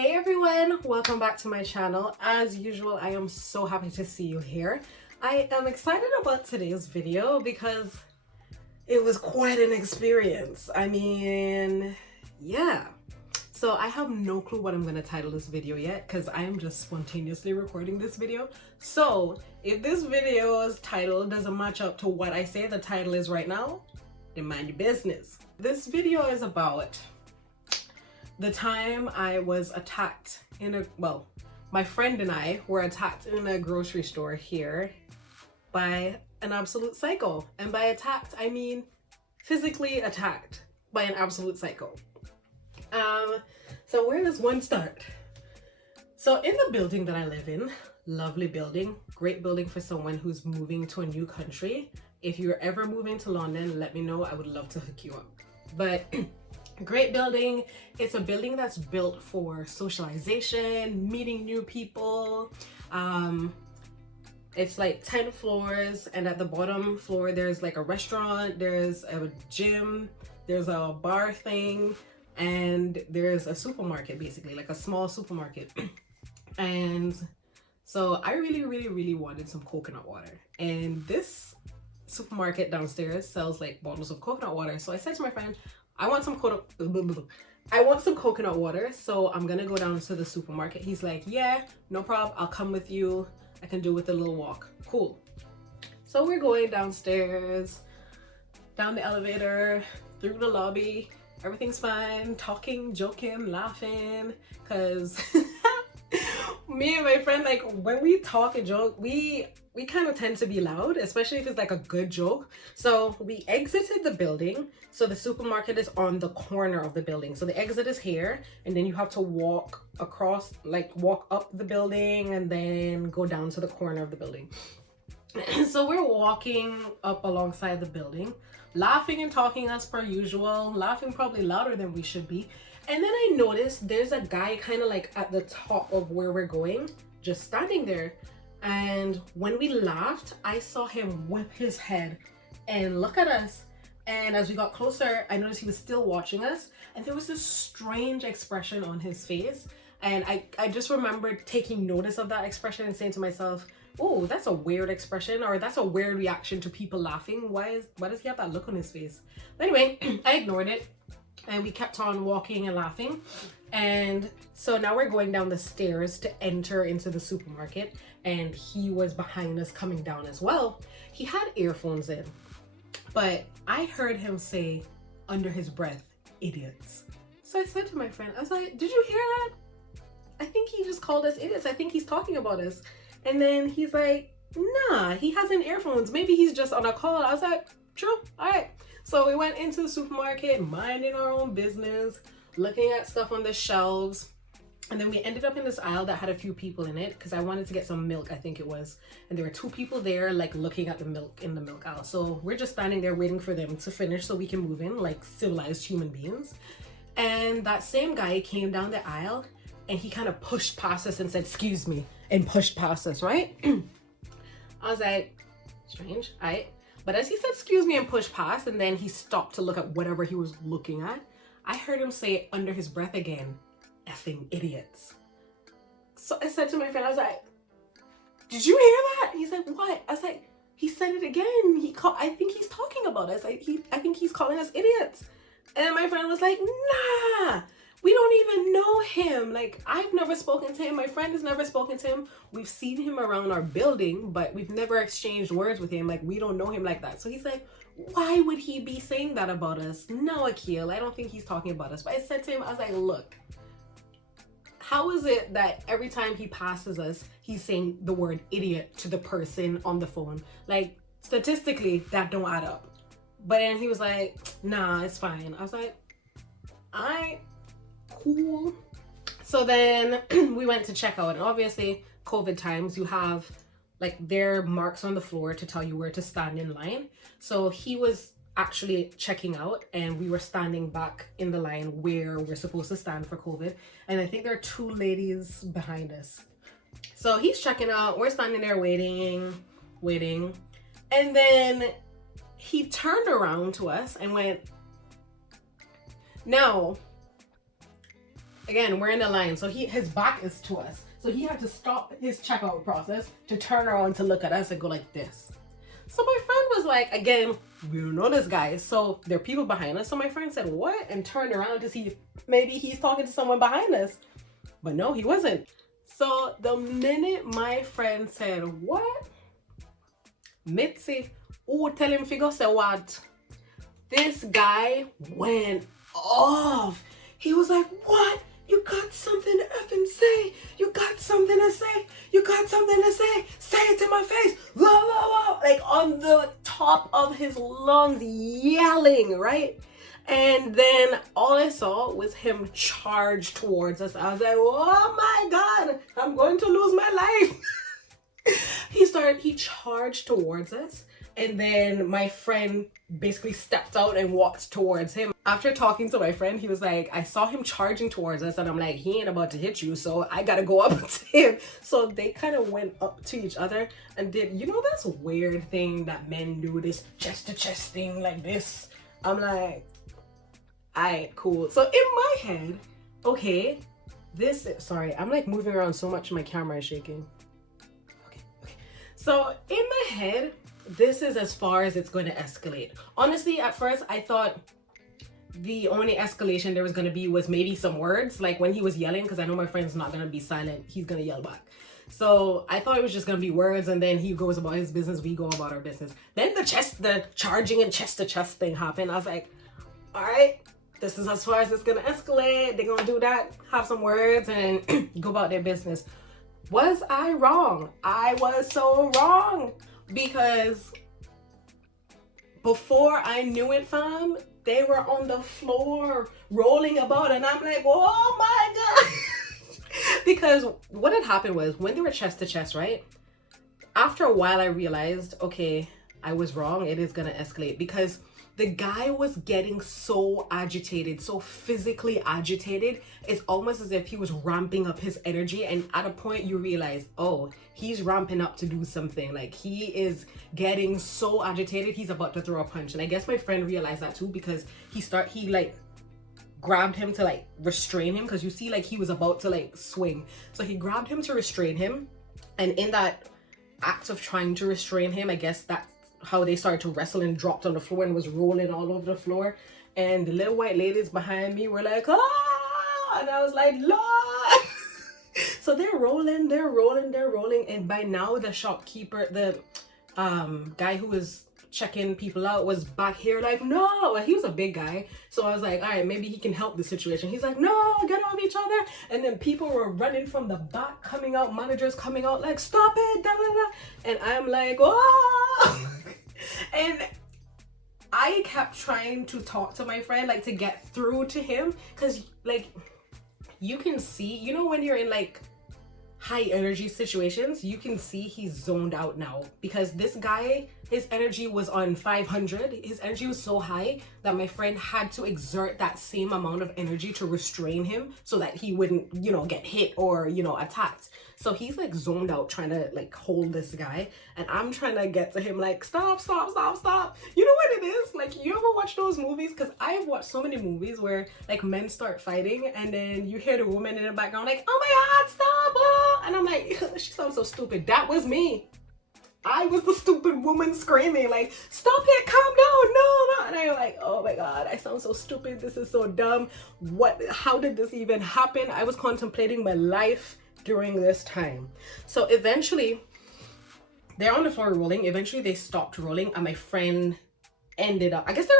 Hey everyone, welcome back to my channel. As usual, I am so happy to see you here. I am excited about today's video because it was quite an experience. Yeah. So I have no clue what I'm going to title this video yet because I am just spontaneously recording this video. So if this video's title doesn't match up to what I say the title is right now, then mind your business. This video is about the time I was attacked my friend and I were attacked in a grocery store here by an absolute psycho. And by attacked, I mean physically attacked by an absolute psycho. So where does one start? So in the building that I live in, lovely building, great building for someone who's moving to a new country. If you're ever moving to London, let me know. I would love to hook you up. But great building. It's a building that's built for socialization, meeting new people. It's like 10 floors, and at the bottom floor there's like a restaurant, there's a gym, there's a bar thing, and there's a supermarket, basically like a small supermarket. And so I really wanted some coconut water, and this supermarket downstairs sells like bottles of coconut water. So I said to my friend, I want some coconut water, so I'm gonna go down to the supermarket. He's like, yeah, no problem, I'll come with you. I can do with a little walk. Cool. So we're going downstairs, down the elevator, through the lobby. Everything's fine, talking, joking, laughing, because me and my friend, like when we talk and joke, we kind of tend to be loud, especially if it's like a good joke. So we exited the building. So the supermarket is on the corner of the building. So the exit is here, and then you have to walk across, like walk up the building and then go down to the corner of the building. So we're walking up alongside the building, laughing and talking as per usual, laughing probably louder than we should be. And then I noticed there's a guy kind of like at the top of where we're going, just standing there. And when we laughed, I saw him whip his head and look at us. And as we got closer, I noticed he was still watching us. And there was this strange expression on his face. And I just remembered taking notice of that expression and saying to myself, oh, that's a weird expression, or that's a weird reaction to people laughing. Why does he have that look on his face? But anyway, I ignored it. And we kept on walking and laughing. And so now we're going down the stairs to enter into the supermarket. And he was behind us coming down as well. He had earphones in. But I heard him say under his breath, idiots. So I said to my friend, I was like, did you hear that? I think he just called us idiots. I think he's talking about us. And then he's like, nah, he has in earphones. Maybe he's just on a call. I was like, true, all right. So we went into the supermarket, minding our own business, looking at stuff on the shelves. And then we ended up in this aisle that had a few people in it because I wanted to get some milk, I think it was. And there were two people there like looking at the milk in the milk aisle. So we're just standing there waiting for them to finish so we can move in like civilized human beings. And that same guy came down the aisle and he kind of pushed past us and said, excuse me, and pushed past us, right? I was like, strange, all right. But as he said, excuse me, and pushed past, and then he stopped to look at whatever he was looking at, I heard him say under his breath again, effing idiots. So I said to my friend, I was like, did you hear that? He's like, what? I was like, he said it again. I think he's talking about us. I think he's calling us idiots. And my friend was like, nah, we don't even know him. Like, I've never spoken to him. My friend has never spoken to him. We've seen him around our building, but we've never exchanged words with him. Like, we don't know him like that. So he's like, why would he be saying that about us? No, Akil, I don't think he's talking about us. But I said to him, I was like, look, how is it that every time he passes us, he's saying the word idiot to the person on the phone? Like, statistically, that don't add up. But then he was like, nah, it's fine. I was like, all right, cool. So then we went to check out, and obviously COVID times, you have like their marks on the floor to tell you where to stand in line. So he was actually checking out and we were standing back in the line where we're supposed to stand for COVID. And I think there are two ladies behind us. So he's checking out, we're standing there waiting. And then he turned around to us and went, now, Again, we're in the line, so his back is to us. So he had to stop his checkout process to turn around to look at us and go like this. So my friend was like, again, we don't know this guy. So there are people behind us. So my friend said, what? And turned around to see if maybe he's talking to someone behind us. But no, he wasn't. So the minute my friend said, what? Mitzi, oh, tell him figure say what? This guy went off. He was like, what? You got something to effing say. You got something to say. You got something to say. Say it to my face. Whoa, whoa, whoa. Like on the top of his lungs, yelling, right? And then all I saw was him charge towards us. I was like, oh my God, I'm going to lose my life. He charged towards us. And then my friend basically stepped out and walked towards him. After talking to my friend, he was like, I saw him charging towards us and I'm like, he ain't about to hit you, so I gotta go up to him. So they kind of went up to each other and did, you know, this weird thing that men do, this chest to chest thing like this. I'm like, alright, cool. So in my head, okay, sorry, I'm like moving around so much my camera is shaking. Okay. So in my head, this is as far as it's going to escalate. Honestly, at first I thought the only escalation there was going to be was maybe some words, like when he was yelling, because I know my friend's not going to be silent, he's going to yell back. So I thought it was just going to be words, and then he goes about his business, we go about our business. Then the charging and chest to chest thing happened. I was like, all right, this is as far as it's going to escalate. They're going to do that, have some words, and go about their business. Was I wrong? I was so wrong. Because before I knew it, fam, they were on the floor rolling about, and I'm like, oh my God. Because what had happened was when they were chest to chest, right? After a while, I realized, okay, I was wrong. It is going to escalate because the guy was getting so agitated, so physically agitated. It's almost as if he was ramping up his energy. And at a point you realize, oh, he's ramping up to do something. Like he is getting so agitated, he's about to throw a punch. And I guess my friend realized that too, because he like grabbed him to like restrain him. Cause you see like he was about to like swing. So he grabbed him to restrain him. And in that act of trying to restrain him, I guess that's how they started to wrestle and dropped on the floor and was rolling all over the floor. And the little white ladies behind me were like, ah! And I was like, Lord! So they're rolling. And by now the shopkeeper, the guy who was checking people out was back here like, no! He was a big guy. So I was like, all right, maybe he can help the situation. He's like, no, get off each other. And then people were running from the back, coming out, managers coming out like, stop it, da, da, da. And I'm like, oh! And I kept trying to talk to my friend, like to get through to him, because like you can see, you know, when you're in like high energy situations, you can see he's zoned out now, because this guy, his energy was on 500. His energy was so high that my friend had to exert that same amount of energy to restrain him so that he wouldn't, you know, get hit or, you know, attacked. So he's like zoned out trying to like hold this guy, and I'm trying to get to him like, stop. You know what it is? Like, you ever watch those movies? Because I've watched so many movies where like men start fighting and then you hear the woman in the background like, oh my God, stop. Ah! And I'm like, she sounds so stupid. That was me. I was the stupid woman screaming like, stop it, calm down, no. And I'm like, oh my God, I sound so stupid. This is so dumb. How did this even happen? I was contemplating my life during this time. So eventually they're on the floor rolling. Eventually they stopped rolling and my friend ended up, I guess they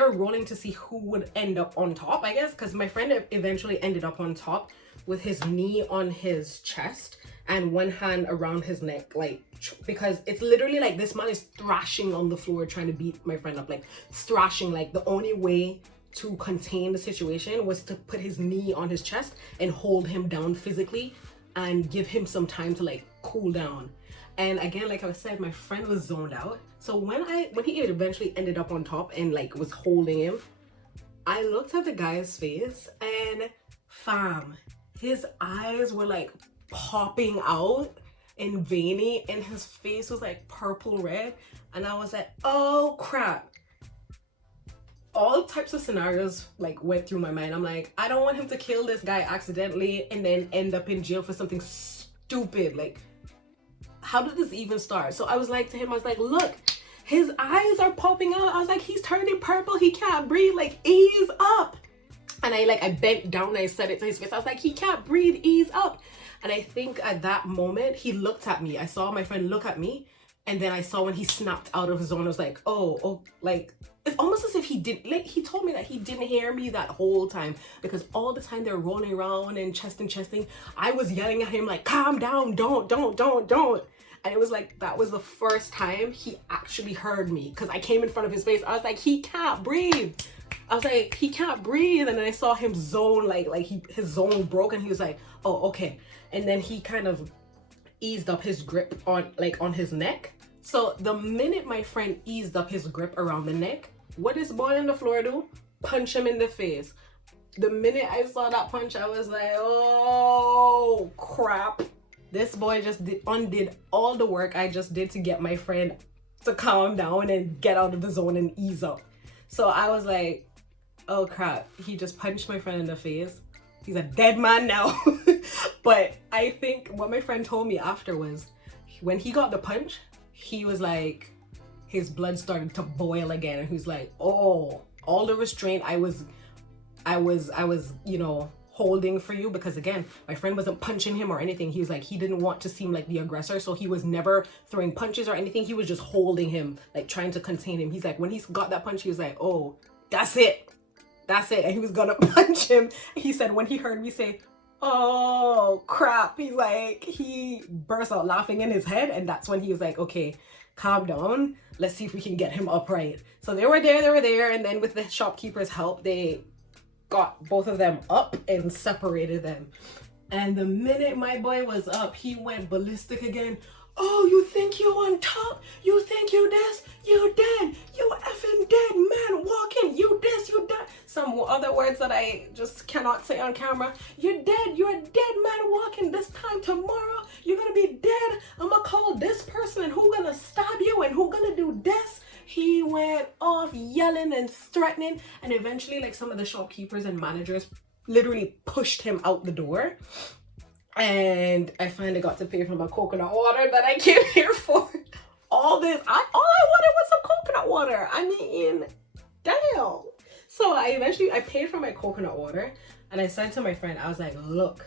were rolling to see who would end up on top, I guess, because my friend eventually ended up on top with his knee on his chest and one hand around his neck, like, because it's literally like this man is thrashing on the floor trying to beat my friend up, like thrashing. Like the only way to contain the situation was to put his knee on his chest and hold him down physically and give him some time to like cool down. And again, like I said, my friend was zoned out. So when he eventually ended up on top and like was holding him, I looked at the guy's face and fam, his eyes were like popping out and veiny and his face was like purple red. And I was like, oh crap. all types of scenarios like went through my mind. I'm like, I don't want him to kill this guy accidentally and then end up in jail for something stupid. Like, how did this even start? So I was like to him, I was like, look, his eyes are popping out. I was like, he's turning purple, he can't breathe, like ease up. And I bent down and I said it to his face. I was like, he can't breathe, ease up. And I think at that moment he looked at me. I saw my friend look at me, and then I saw when he snapped out of his zone. I was like, oh, like, it's almost as if he didn't, like, he told me that he didn't hear me that whole time, because all the time they're rolling around and chesting, I was yelling at him like, calm down, don't. And it was like, that was the first time he actually heard me, because I came in front of his face. I was like, he can't breathe. I was like, he can't breathe. And then I saw him zone, his zone broke, and he was like, oh, okay. And then he kind of eased up his grip on his neck. So the minute my friend eased up his grip around the neck, what does boy on the floor do? Punch him in the face. The minute I saw that punch, I was like, oh crap. This boy just undid all the work I just did to get my friend to calm down and get out of the zone and ease up. So I was like, oh crap, he just punched my friend in the face. He's a dead man now. But I think what my friend told me after was, when he got the punch, he was like, his blood started to boil again. And he was like, oh, all the restraint I was, you know, holding for you, because again, my friend wasn't punching him or anything. He was like, he didn't want to seem like the aggressor, so he was never throwing punches or anything. He was just holding him, like trying to contain him. He's like, when he got that punch, he was like, oh, that's it. And he was gonna punch him. He said when he heard me say, oh crap, he's like, he burst out laughing in his head, and that's when he was like, okay, calm down, let's see if we can get him upright. So they were there, and then with the shopkeeper's help, they got both of them up and separated them. And the minute my boy was up, he went ballistic again. Oh, you think you on top? You think you this? You dead. You effing dead man walking. You this, you that. Some other words that I just cannot say on camera. You're dead. You're a dead man walking. This time tomorrow, you're gonna be dead. I'm gonna call this person, and who gonna stab you, and who gonna do this. He went off yelling and threatening, and eventually like some of the shopkeepers and managers literally pushed him out the door. And I finally got to pay for my coconut water that I came here for. All I wanted was some coconut water. I mean, damn. So I paid for my coconut water, and I said to my friend, I was like, look,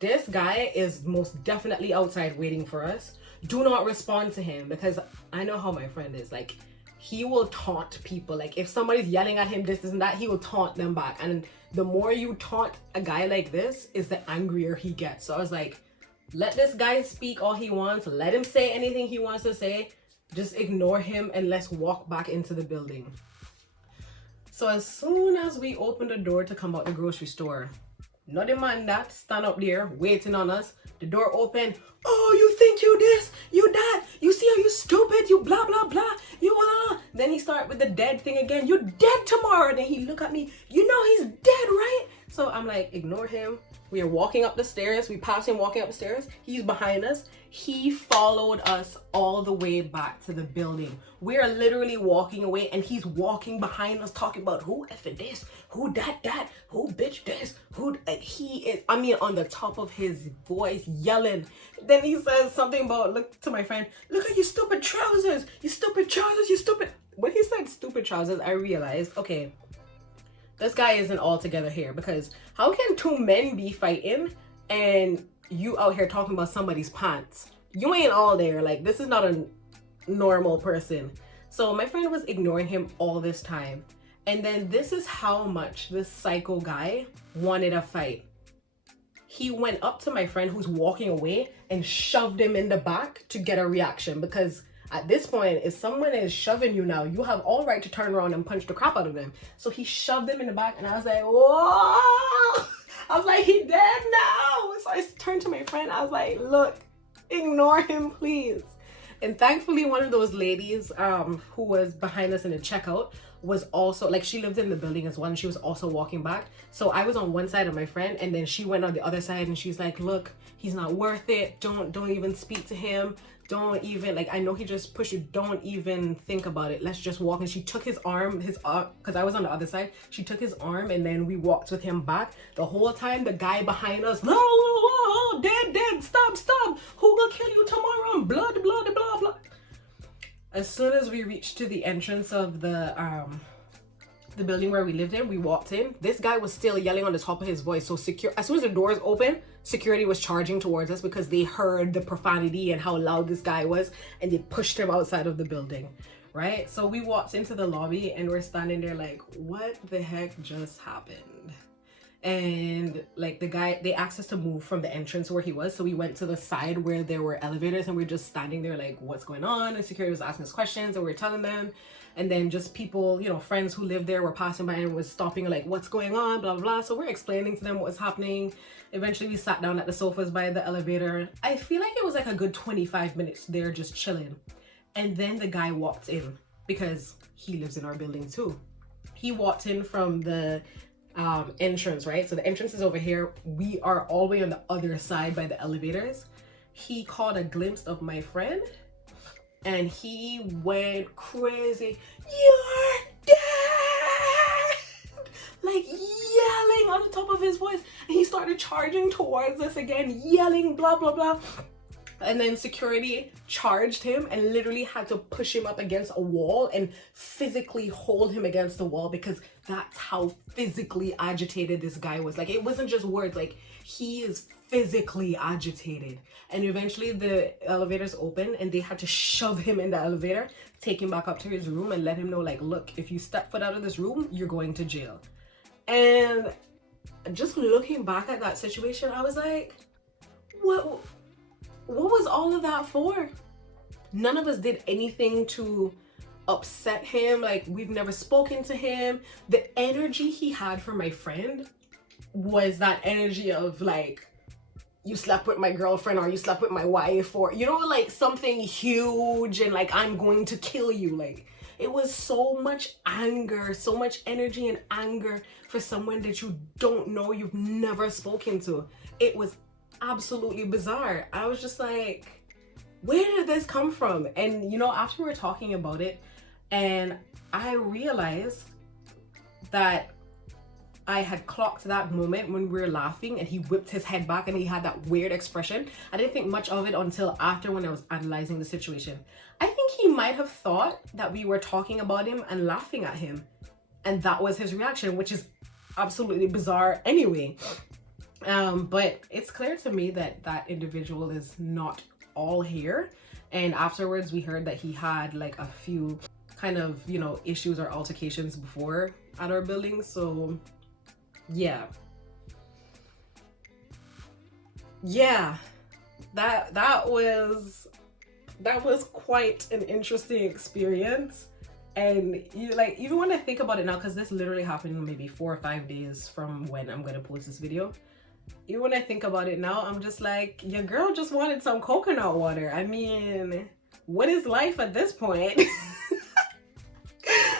this guy is most definitely outside waiting for us. Do not respond to him, because I know how my friend is. Like, he will taunt people. Like, if somebody's yelling at him this and that, he will taunt them back. And the more you taunt a guy like this, is the angrier he gets. So I was like, let this guy speak all he wants. Let him say anything he wants to say. Just ignore him, and let's walk back into the building. So as soon as we opened the door to come out the grocery store, not the man that stand up there waiting on us. The door open. Oh, you think you this, you that, you see how you stupid, you blah blah blah, you Then he start with the dead thing again. You're dead tomorrow. Then he look at me. You know he's dead, right? So I'm like, ignore him. We are walking up the stairs. We passed him walking up the stairs. He's behind us. He followed us all the way back to the building. We are literally walking away, and he's walking behind us talking about who effing this, who that, who bitch this, who, like, he is, I mean, on the top of his voice yelling. Then he says something about, look to my friend, look at you stupid trousers, you stupid trousers, you stupid. When he said stupid trousers, I realized, okay, this guy isn't all together here, because how can two men be fighting and you out here talking about somebody's pants? You ain't all there. Like, this is not a normal person. So my friend was ignoring him all this time. And then this is how much this psycho guy wanted a fight. He went up to my friend who's walking away and shoved him in the back to get a reaction, because at this point, if someone is shoving you now, you have all right to turn around and punch the crap out of them. So he shoved him in the back, and I was like, whoa! I was like, he dead now. So I turned to my friend. I was like, look, ignore him, please. And thankfully, one of those ladies who was behind us in the checkout was also like, she lived in the building as well, and she was also walking back. So I was on one side of my friend, and then she went on the other side, and she's like, look, he's not worth it, don't even speak to him, don't even, like, I know he just pushed you, don't even think about it, let's just walk. And she took his arm, because I was on the other side, she took his arm, and then we walked with him back. The whole time the guy behind us, no, dead, stop, who will kill you tomorrow, blood, blah blah. As soon as we reached to the entrance of the building where we lived in, we walked in. This guy was still yelling on the top of his voice. So as soon as the doors opened, security was charging towards us because they heard the profanity and how loud this guy was, and they pushed him outside of the building, right? So we walked into the lobby, and we're standing there like, what the heck just happened? And like, the guy, they asked us to move from the entrance where he was, so we went to the side where there were elevators, and we were just standing there like, what's going on? And security was asking us questions, and we were telling them. And then just people, you know, friends who lived there were passing by and was stopping, like, what's going on, blah blah. So we're explaining to them what was happening. Eventually we sat down at the sofas by the elevator. I feel like it was like a good 25 minutes there just chilling, and then the guy walked in, because he lives in our building too. He walked in from the entrance, right? So the entrance is over here, we are all the way on the other side by the elevators. He caught a glimpse of my friend, and he went crazy. You're dead! Like, yelling on the top of his voice. And he started charging towards us again, yelling, blah blah blah. And then security charged him and literally had to push him up against a wall and physically hold him against the wall, because that's how physically agitated this guy was. Like, it wasn't just words, like, he is physically agitated. And eventually the elevators opened, and they had to shove him in the elevator, take him back up to his room, and let him know, like, look, if you step foot out of this room, you're going to jail. And just looking back at that situation, I was like, what was all of that for? None of us did anything to upset him. Like, we've never spoken to him. The energy he had for my friend was that energy of like, you slept with my girlfriend, or you slept with my wife, or, you know, like something huge, and like, I'm going to kill you. Like, it was so much anger, so much energy and anger for someone that you don't know, you've never spoken to. It was absolutely bizarre. I was just like, where did this come from? And you know, after we were talking about it, and I realized that I had clocked that moment when we were laughing, and he whipped his head back and he had that weird expression. I didn't think much of it until after, when I was analyzing the situation. I think he might have thought that we were talking about him and laughing at him, and that was his reaction, which is absolutely bizarre anyway. But it's clear to me that that individual is not all here. And afterwards we heard that he had like a few kind of, you know, issues or altercations before at our building. So yeah, that was quite an interesting experience. And you, like, even when I think about it now, because this literally happened maybe 4 or 5 days from when I'm gonna post this video, even when I think about it now, I'm just like, your girl just wanted some coconut water. I mean, what is life at this point?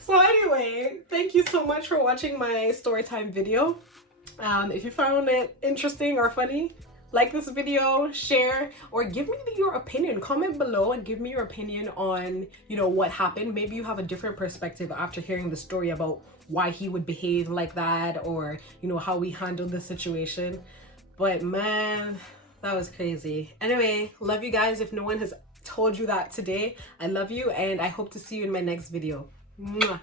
So anyway, thank you so much for watching my story time video. If you found it interesting or funny, like this video, share, or give me your opinion. Comment below and give me your opinion on, you know, what happened. Maybe you have a different perspective after hearing the story about why he would behave like that, or, you know, how we handled the situation. But man, that was crazy. Anyway, love you guys. If no one has told you that today, I love you, and I hope to see you in my next video. Mwah.